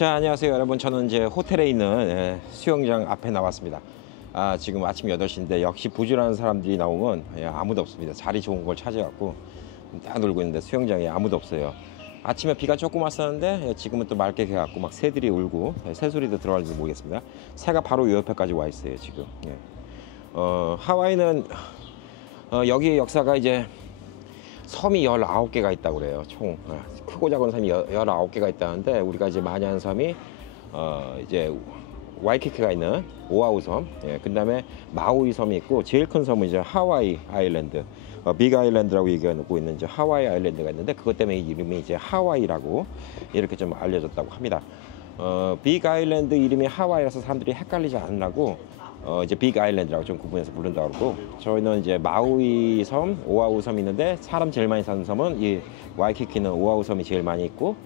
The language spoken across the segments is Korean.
자, 안녕하세요 여러분. 저는 이제 호텔에 있는 수영장 앞에 나왔습니다. 지금 아침 8시인데 역시 부지런한 사람들이 나오면 아무도 없습니다. 자리 좋은 걸 찾아갖고 딱 놀고 있는데 수영장에 아무도 없어요. 아침에 비가 조금 왔었는데 지금은 또 맑게 개갖고 막 새들이 울고 새소리도 들어갈지 모르겠습니다. 새가 바로 요 옆에까지 와 있어요 지금. 하와이는 여기의 역사가 이제 섬이 19개가 있다고 그래요. 총 크고 작은 섬이 19개가 있다는데, 우리가 이제 많이 아는 섬이 이제 와이키키가 있는 오아후 섬, 그 다음에 마우이 섬이 있고, 제일 큰 섬은 이제 하와이 아일랜드, 빅 아일랜드라고 얘기하고 있는 이제 하와이 아일랜드가 있는데, 그것 때문에 이름이 이제 하와이라고 이렇게 좀 알려졌다고 합니다. 빅 아일랜드 이름이 하와이라서 사람들이 헷갈리지 않으려고 이제 빅 아일랜드라고 좀 구분해서 부른다고 그러고, 저희는 이제 마우이 섬, 오아후 섬이 있는데, 사람 제일 많이 사는 섬은 이 와이키키는 오아후 섬이 제일 많이 있고,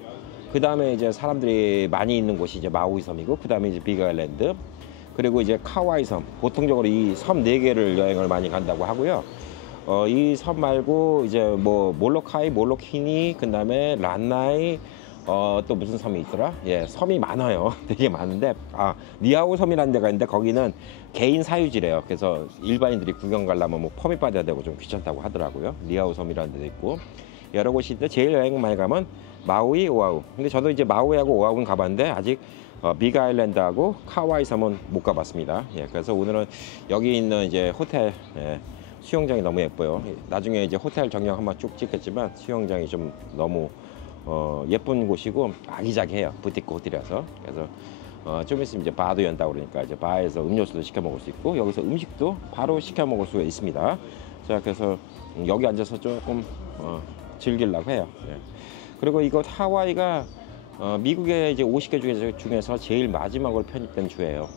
그 다음에 이제 사람들이 많이 있는 곳이 이제 마우이 섬이고, 그 다음에 이제 빅 아일랜드, 그리고 이제 카와이 섬. 보통적으로 이 섬 4개를 여행을 많이 간다고 하고요. 이 섬 말고 이제 뭐 몰로카이, 몰로키니, 그 다음에 란나이, 또 무슨 섬이 있더라? 섬이 많아요. 되게 많은데, 니아오 섬이라는 데가 있는데, 거기는 개인 사유지래요. 그래서 일반인들이 구경 가려면 뭐 퍼밋 받아야 되고 좀 귀찮다고 하더라고요. 니아오 섬이라는 데도 있고 여러 곳이 있는데, 제일 여행 많이 가면 마우이, 오아후. 근데 저도 이제 마우이하고 오아후는 가봤는데, 아직 빅 아일랜드하고 카와이 섬은 못 가봤습니다. 그래서 오늘은 여기 있는 이제 호텔, 수영장이 너무 예뻐요. 나중에 이제 호텔 정녕 한번 쭉 찍겠지만, 수영장이 좀 너무 예쁜 곳이고 아기자기해요. 부티크 호텔이라서. 그래서 좀 있으면 이제 바도 연다고 그러니까, 이제 바에서 음료수도 시켜 먹을 수 있고, 여기서 음식도 바로 시켜 먹을 수가 있습니다. 자, 그래서 여기 앉아서 조금 즐기려고 해요. 그리고 이곳 하와이가 미국의 이제 50개 주 중에서 제일 마지막으로 편입된 주예요.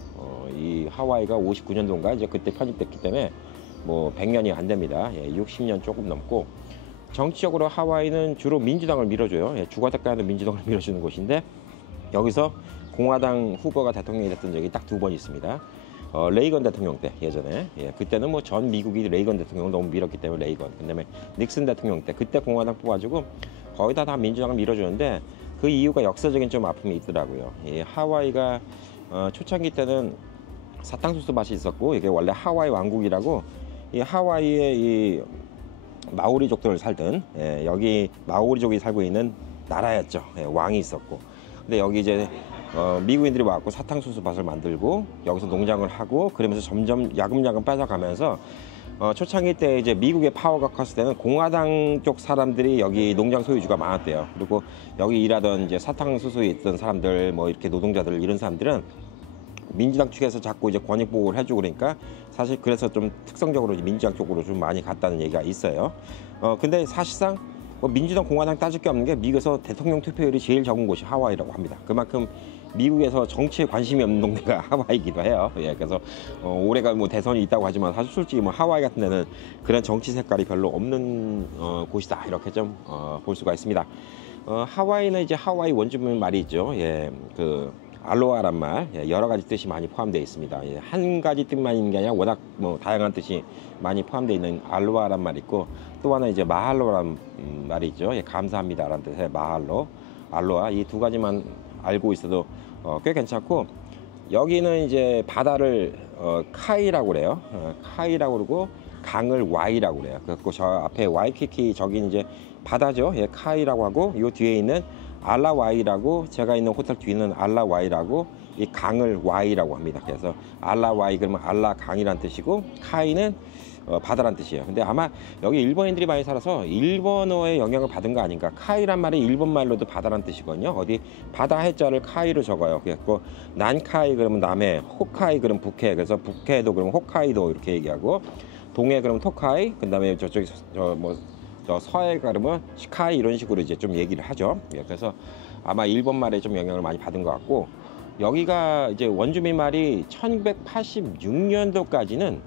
이 하와이가 59년도인가 이제 그때 편입됐기 때문에 뭐 100년이 안 됩니다. 60년 조금 넘고, 정치적으로 하와이는 주로 민주당을 밀어줘요. 죽어다가 하는 민주당을 밀어주는 곳인데, 여기서 공화당 후보가 대통령이 됐던 적이 딱 2번 있습니다. 레이건 대통령 때, 예전에. 그때는 뭐 전 미국이 레이건 대통령을 너무 밀었기 때문에 레이건. 그다음에 닉슨 대통령 때, 그때 공화당 뽑아가지고 거의 다 민주당을 밀어주는데, 그 이유가 역사적인 좀 아픔이 있더라고요. 하와이가 초창기 때는 사탕수수 맛이 있었고, 이게 원래 하와이 왕국이라고, 이 하와이의 이 마오리족들 살던, 여기 마오리족이 살고 있는 나라였죠. 왕이 있었고, 근데 여기 이제 미국인들이 와갖고 사탕수수 밭을 만들고 여기서 농장을 하고, 그러면서 점점 야금야금 빠져가면서 초창기 때 이제 미국의 파워가 컸을 때는 공화당 쪽 사람들이 여기 농장 소유주가 많았대요. 그리고 여기 일하던 이제 사탕수수에 있던 사람들, 뭐 이렇게 노동자들, 이런 사람들은 민주당 측에서 자꾸 이제 권익 보호를 해주고, 그러니까 사실 그래서 좀 특성적으로 민주당 쪽으로 좀 많이 갔다는 얘기가 있어요. 근데 사실상 뭐 민주당 공화당 따질 게 없는 게, 미국에서 대통령 투표율이 제일 적은 곳이 하와이라고 합니다. 그만큼 미국에서 정치에 관심이 없는 동네가 하와이이기도 해요. 그래서 올해가 뭐 대선이 있다고 하지만, 사실 솔직히 뭐 하와이 같은 데는 그런 정치 색깔이 별로 없는 곳이다, 이렇게 좀 볼 수가 있습니다. 하와이는 이제 하와이 원주민 말이 있죠. 그 알로하란 말, 여러 가지 뜻이 많이 포함되어 있습니다. 한 가지 뜻만 있는 게 아니라 워낙 뭐 다양한 뜻이 많이 포함되어 있는 알로하란 말이 있고, 또 하나 이제 마할로란 말이 있죠. 감사합니다라는 뜻의 마할로, 알로하, 이 두 가지만 알고 있어도 꽤 괜찮고, 여기는 이제 바다를 카이라고 그래요. 카이라고 그러고, 강을 와이라고 그래요. 그래서 저 앞에 와이키키, 저기 이제 바다죠. 카이라고 하고, 이 뒤에 있는 알라와이라고, 제가 있는 호텔 뒤에는 알라와이라고, 이 강을 와이라고 합니다. 그래서 알라와이 그러면 알라 강이란 뜻이고, 카이는 바다란 뜻이에요. 근데 아마 여기 일본인들이 많이 살아서 일본어의 영향을 받은 거 아닌가. 카이란 말이 일본 말로도 바다란 뜻이거든요. 어디 바다 해자를 카이로 적어요. 그래서 난카이 그러면 남해, 호카이 그러면 북해, 그래서 북해도 그러면 홋카이도 이렇게 얘기하고, 동해 그러면 토카이, 그 다음에 저쪽이 저 서해 그러면 시카이, 이런 식으로 이제 좀 얘기를 하죠. 그래서 아마 일본 말에 좀 영향을 많이 받은 것 같고, 여기가 이제 원주민 말이 1986년도까지는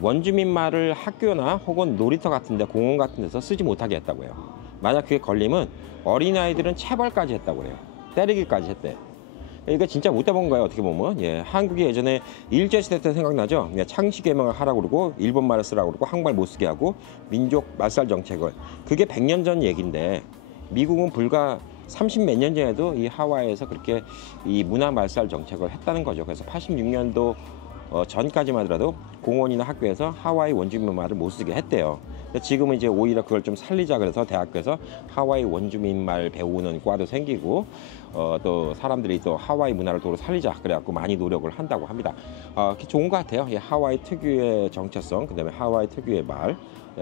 원주민 말을 학교나 혹은 놀이터 같은 데, 공원 같은 데서 쓰지 못하게 했다고 해요. 만약 그게 걸리면 어린아이들은 체벌까지 했다고 해요. 때리기까지 했대. 이거 진짜 못 해본 거예요, 어떻게 보면. 한국이 예전에 일제시대 때 생각나죠. 창씨 개명을 하라고 그러고, 일본 말을 쓰라고 그러고, 한국말 못 쓰게 하고, 민족 말살 정책을. 그게 100년 전 얘기인데, 미국은 불과 30 몇 년 전에도 이 하와이에서 그렇게 이 문화 말살 정책을 했다는 거죠. 그래서 86년도 전까지만 하더라도 공원이나 학교에서 하와이 원주민 말을 못 쓰게 했대요. 근데 지금은 이제 오히려 그걸 좀 살리자 그래서 대학교에서 하와이 원주민 말 배우는 과도 생기고 또 사람들이 또 하와이 문화를 도로 살리자 그래갖고 많이 노력을 한다고 합니다. 좋은 것 같아요. 이 하와이 특유의 정체성, 그다음에 하와이 특유의 말,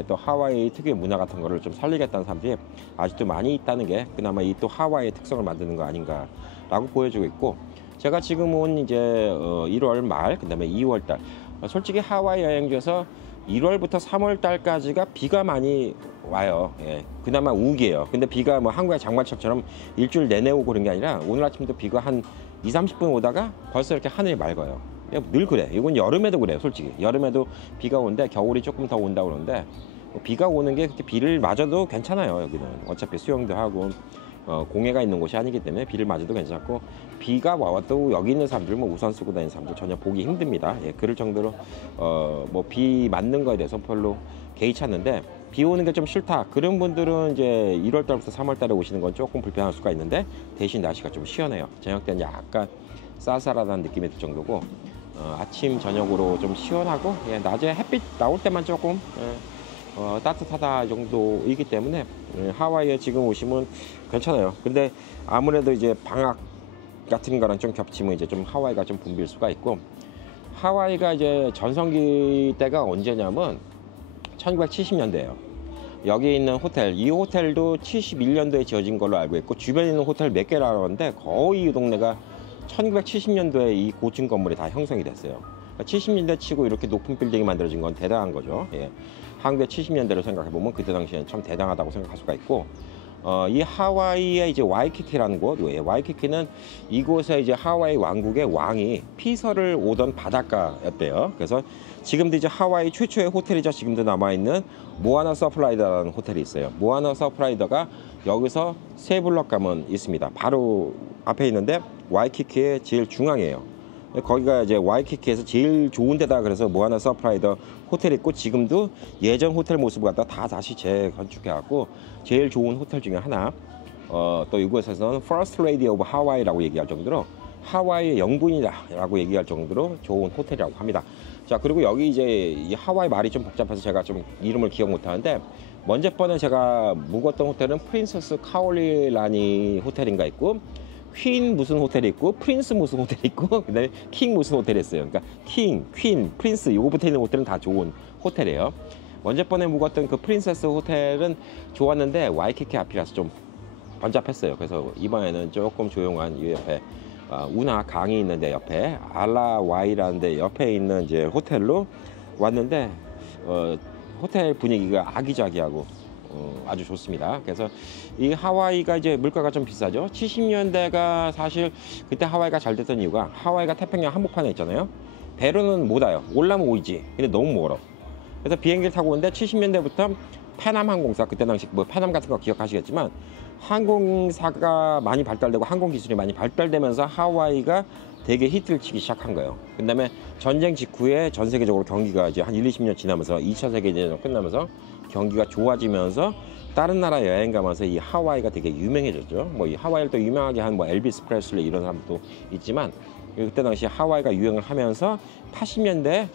또 하와이 특유의 문화 같은 거를 좀 살리겠다는 사람들이 아직도 많이 있다는 게 그나마 이 또 하와이의 특성을 만드는 거 아닌가라고 보여주고 있고, 제가 지금 온 이제 1월 말, 그다음에 2월 달, 솔직히 하와이 여행 중에서 1월부터 3월 달까지가 비가 많이 와요. 예, 그나마 우기예요. 근데 비가 뭐 한국의 장마철처럼 일주일 내내 오고 그런 게 아니라 오늘 아침도 비가 한 2, 30분 오다가 벌써 이렇게 하늘이 맑아요. 늘 그래. 이건 여름에도 그래요. 솔직히 여름에도 비가 오는데 겨울이 조금 더 온다고 그러는데 비가 오는 게 그렇게 비를 맞아도 괜찮아요. 여기는 어차피 수영도 하고 공해가 있는 곳이 아니기 때문에 비를 맞아도 괜찮고, 비가 와도 여기 있는 사람들, 뭐 우산 쓰고 다니는 사람들 전혀 보기 힘듭니다. 예, 그럴 정도로 뭐 비 맞는 거에 대해서 별로 개의치 않는데, 비 오는 게 좀 싫다 그런 분들은 이제 1월 달부터 3월 달에 오시는 건 조금 불편할 수가 있는데, 대신 날씨가 좀 시원해요. 저녁 때는 약간 쌀쌀하다는 느낌이 들 정도고, 아침 저녁으로 좀 시원하고, 예, 낮에 햇빛 나올 때만 조금 따뜻하다 정도이기 때문에 하와이에 지금 오시면 괜찮아요. 근데 아무래도 이제 방학 같은 거랑 좀 겹치면 이제 좀 하와이가 좀 붐빌 수가 있고, 하와이가 이제 전성기 때가 언제냐면 1970년대예요. 여기 있는 호텔, 이 호텔도 71년도에 지어진 걸로 알고 있고, 주변에 있는 호텔 몇 개라고 하는데 거의 이 동네가 1970년도에 이 고층 건물이 다 형성이 됐어요. 70년대 치고 이렇게 높은 빌딩이 만들어진 건 대단한 거죠. 예. 한국의 70년대로 생각해 보면 그때 당시에는 참 대단하다고 생각할 수가 있고, 이 하와이의 이제 와이키키라는 곳, 예, 와이키키는 이곳에 이제 하와이 왕국의 왕이 피서를 오던 바닷가였대요. 그래서 지금도 이제 하와이 최초의 호텔이자 지금도 남아 있는 모아나 서프라이더라는 호텔이 있어요. 모아나 서프라이더가 여기서 세 블럭 가면 있습니다. 바로 앞에 있는데 와이키키의 제일 중앙이에요. 거기가 이제 와이키키에서 제일 좋은 데다 그래서 모아나 서프라이더 호텔 있고, 지금도 예전 호텔 모습을 갖다 다 다시 재건축해 갖고 제일 좋은 호텔 중에 하나. 또 이곳에서는 First Lady of Hawaii라고 얘기할 정도로 하와이의 영분이라고 얘기할 정도로 좋은 호텔이라고 합니다. 자, 그리고 여기 이제 이 하와이 말이 좀 복잡해서 제가 좀 이름을 기억 못 하는데, 먼저 번에 제가 묵었던 호텔은 프린세스 카올리라니 호텔인가 있고, 퀸 무슨 호텔이 있고, 프린스 무슨 호텔이 있고, 그다음에 킹 무슨 호텔이 있어요. 그러니까 킹, 퀸, 프린스 요거 붙어 있는 호텔은 다 좋은 호텔이에요. 먼저 번에 묵었던 그 프린세스 호텔은 좋았는데 와이키키 앞이라서 좀 번잡했어요. 그래서 이번에는 조금 조용한 이 옆에 운하 강이 있는데 옆에 알라와이라는 데 옆에 있는 이제 호텔로 왔는데, 호텔 분위기가 아기자기하고 아주 좋습니다. 그래서 이 하와이가 이제 물가가 좀 비싸죠. 70년대가 사실 그때 하와이가 잘 됐던 이유가, 하와이가 태평양 한복판에 있잖아요. 배로는 못 와요. 올라면 오이지. 근데 너무 멀어. 그래서 비행기를 타고 오는데 70년대부터 페남 항공사, 그때 당시 뭐 페남 같은 거 기억하시겠지만 항공사가 많이 발달되고 항공 기술이 많이 발달되면서 하와이가 되게 히트를 치기 시작한 거예요. 그 다음에 전쟁 직후에 전 세계적으로 경기가 이제 한 1, 20년 지나면서 2차 세계대전 끝나면서 경기가 좋아지면서 다른 나라 여행 가면서 이 하와이가 되게 유명해졌죠. 뭐 이 하와이를 또 유명하게 한 뭐 엘비스 프레슬리 이런 사람도 있지만, 그때 당시 하와이가 유행을 하면서 80년대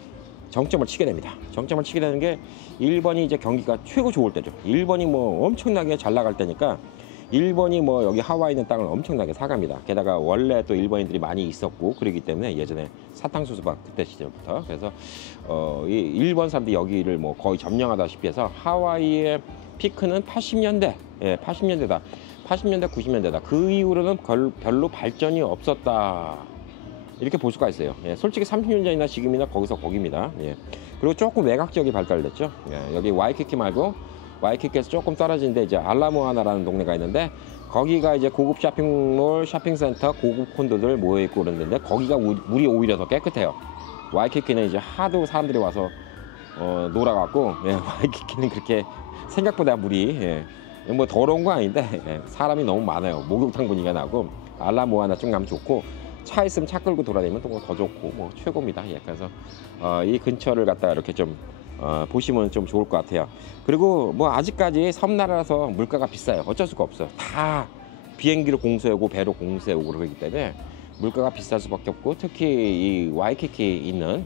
정점을 치게 됩니다. 정점을 치게 되는 게 일본이 이제 경기가 최고 좋을 때죠. 일본이 뭐 엄청나게 잘 나갈 때니까 일본이 뭐 여기 하와이 있는 땅을 엄청나게 사갑니다. 게다가 원래 또 일본인들이 많이 있었고 그러기 때문에 예전에 사탕수수박 그때 시절부터, 그래서 이 일본 사람들이 여기를 뭐 거의 점령하다시피 해서 하와이의 피크는 80년대, 예, 80년대다. 80년대, 90년대다. 그 이후로는 별로 발전이 없었다. 이렇게 볼 수가 있어요. 예, 솔직히 30년 전이나 지금이나 거기서 거기입니다. 예. 그리고 조금 외곽 지역이 발달됐죠. 예, 여기 와이키키 말고 와이키키에서 조금 떨어진 데 이제 알라모아나라는 동네가 있는데, 거기가 이제 고급 쇼핑몰, 쇼핑센터, 고급 콘도들 모여있고 그러는데 거기가 물이 오히려 더 깨끗해요. 와이키키는 이제 하도 사람들이 와서 놀아갖고, 예, 와이키키는 그렇게 생각보다 물이, 예, 뭐 더러운 거 아닌데, 예, 사람이 너무 많아요. 목욕탕 분위기가 나고, 알라모아나 좀 가면 좋고, 차 있으면 차 끌고 돌아다니면 또 더 좋고 뭐 최고입니다. 예, 그래서 이 근처를 갖다가 이렇게 좀 보시면 좀 좋을 것 같아요. 그리고 뭐 아직까지 섬나라라서 물가가 비싸요. 어쩔 수가 없어요. 다 비행기로 공수하고 배로 공수하고 그러기 때문에 물가가 비쌀 수밖에 없고, 특히 이 와이키키 있는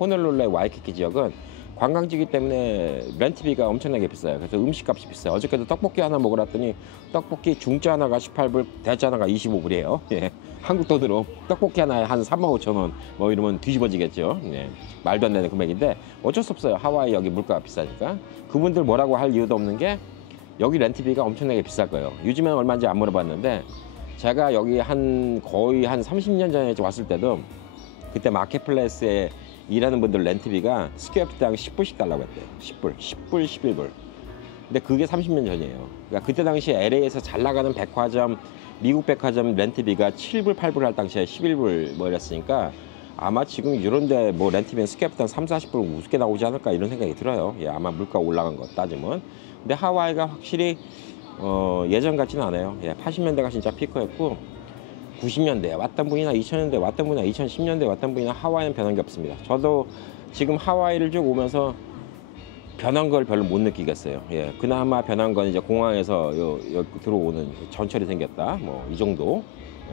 호놀룰루의 와이키키 지역은 관광지이기 때문에 렌트비가 엄청나게 비싸요. 그래서 음식값이 비싸요. 어저께도 떡볶이 하나 먹으러 왔더니 떡볶이 중짜 하나가 18불, 대짜 하나가 25불이에요. 예. 한국 돈으로 떡볶이 하나에 한 35,000원 뭐 이러면 뒤집어지겠죠. 예. 말도 안 되는 금액인데 어쩔 수 없어요. 하와이 여기 물가가 비싸니까. 그분들 뭐라고 할 이유도 없는 게 여기 렌트비가 엄청나게 비쌀 거예요. 요즘엔 얼마인지 안 물어봤는데 제가 여기 거의 한 30년 전에 왔을 때도 그때 마켓플레이스에 일하는 분들 렌트비가 스퀘어피트당 10불씩 달라고 했대요. 10불, 11불. 근데 그게 30년 전이에요. 그러니까 그때 당시 LA에서 잘 나가는 백화점, 미국 백화점 렌트비가 7불, 8불 할 당시에 11불 뭐 이랬으니까 아마 지금 이런데 뭐 렌트비는 스퀘어피트당 3, 40불 우습게 나오지 않을까 이런 생각이 들어요. 예, 아마 물가 올라간 거 따지면. 근데 하와이가 확실히 예전 같지는 않아요. 예, 80년대가 진짜 피크였고 90년대에 왔던 분이나 2000년대에 왔던 분이나 2010년대에 왔던 분이나 하와이는 변한 게 없습니다. 저도 지금 하와이를 쭉 오면서 변한 걸 별로 못 느끼겠어요. 예, 그나마 변한 건 이제 공항에서 들어오는 전철이 생겼다. 뭐 이 정도.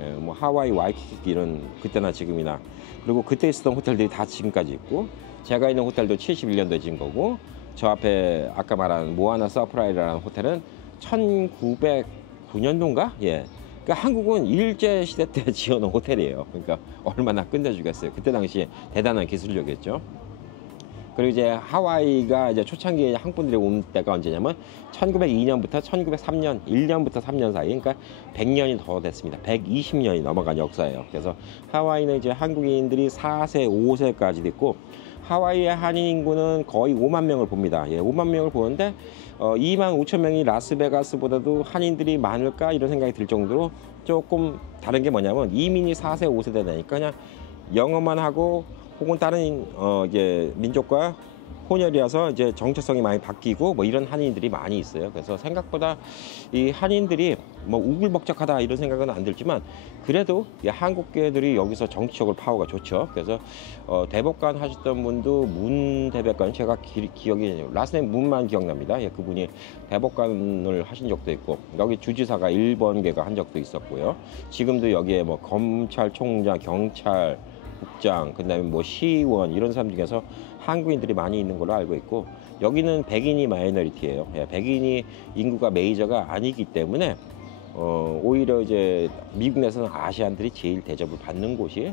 예, 뭐 하와이 와이키키 이런 그때나 지금이나, 그리고 그때 있었던 호텔들이 다 지금까지 있고, 제가 있는 호텔도 71년도에 지은 거고, 저 앞에 아까 말한 모아나 서프라이라는 호텔은 1909년도인가? 예. 그러니까 한국은 일제 시대 때 지어놓은 호텔이에요. 그러니까 얼마나 끝내주겠어요. 그때 당시에 대단한 기술력이었죠. 그리고 이제 하와이가 이제 초창기에 한국분들이 온 때가 언제냐면 1902년부터 1903년, 1년부터 3년 사이, 그러니까 100년이 더 됐습니다. 120년이 넘어간 역사예요. 그래서 하와이는 이제 한국인들이 4세, 5세까지 있고, 하와이의 한인 인구는 거의 5만 명을 봅니다. 예, 5만 명을 보는데 2만 5천 명이 라스베가스보다도 한인들이 많을까 이런 생각이 들 정도로 조금 다른 게 뭐냐면 이민이 4세, 5세대 되니까 그냥 영어만 하고 혹은 다른 이제 민족과 혼혈이어서 이제 정체성이 많이 바뀌고 뭐 이런 한인들이 많이 있어요. 그래서 생각보다 이 한인들이 뭐 우글벅적하다 이런 생각은 안 들지만, 그래도 이 한국계들이 여기서 정치적으로 파워가 좋죠. 그래서 대법관 하셨던 분도 문 대법관, 제가 기억이 라스네임 문만 기억납니다. 예, 그분이 대법관을 하신 적도 있고, 여기 주지사가 1번계가 한 적도 있었고요. 지금도 여기에 뭐 검찰총장, 경찰 국장, 그다음에 뭐 시의원 이런 사람 중에서 한국인들이 많이 있는 걸로 알고 있고, 여기는 백인이 마이너리티예요. 예, 백인이 인구가 메이저가 아니기 때문에 오히려 이제 미국 내에서는 아시안들이 제일 대접을 받는 곳이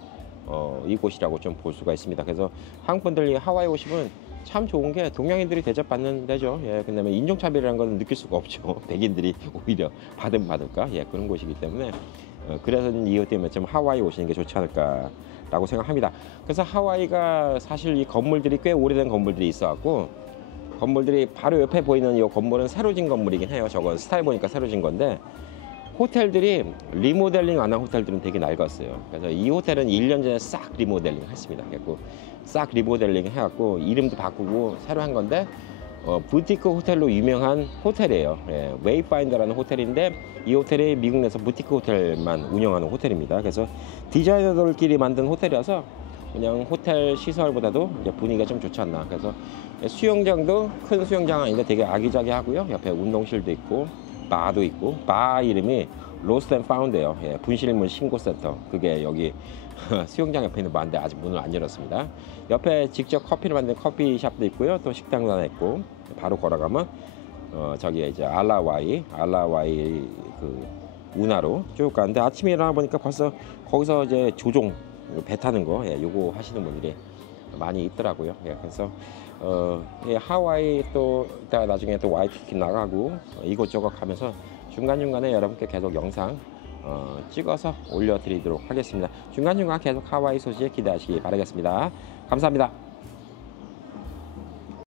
이곳이라고 좀 볼 수가 있습니다. 그래서 한국 분들이 하와이 오시면 참 좋은 게 동양인들이 대접받는 데죠. 예, 그다음에 인종차별이라는 건 느낄 수가 없죠. 백인들이 오히려 받으면 받을까? 예, 그런 곳이기 때문에 그래서 이유 때문에 좀 하와이 오시는 게 좋지 않을까 라고 생각합니다. 그래서 하와이가 사실 이 건물들이 꽤 오래된 건물들이 있어갖고, 건물들이 바로 옆에 보이는 이 건물은 새로 진 건물이긴 해요. 저건 스타일 보니까 새로 진 건데, 호텔들이 리모델링 안 한 호텔들은 되게 낡았어요. 그래서 이 호텔은 1년 전에 싹 리모델링 했습니다. 그래서 싹 리모델링 해갖고 이름도 바꾸고 새로 한 건데, 부티크 호텔로 유명한 호텔이에요. 예, 웨이파인더라는 호텔인데, 이 호텔이 미국 내에서 부티크 호텔만 운영하는 호텔입니다. 그래서 디자이너들끼리 만든 호텔이어서 그냥 호텔 시설보다도 이제 분위기가 좀 좋지 않나. 그래서 수영장도 큰 수영장 아닌데 되게 아기자기하고요. 옆에 운동실도 있고 바도 있고, 바 이름이 로스트 앤 파운드예요. 예, 분실물 신고센터. 그게 여기 수영장 옆에 있는 바인데 아직 문을 안 열었습니다. 옆에 직접 커피를 만드는 커피숍도 있고요. 또 식당도 하나 있고, 바로 걸어가면 저기 이제 알라와이 그 운하로 쭉 가는데, 아침에 일어나 보니까 벌써 거기서 이제 조종 배 타는 거, 예, 요거 하시는 분들이 많이 있더라고요. 예, 그래서 예, 하와이 또 이따 나중에 또 와이키키 나가고 이곳저곳 가면서 중간중간에 여러분께 계속 영상 찍어서 올려드리도록 하겠습니다. 중간중간 계속 하와이 소식 기대하시기 바라겠습니다. 감사합니다.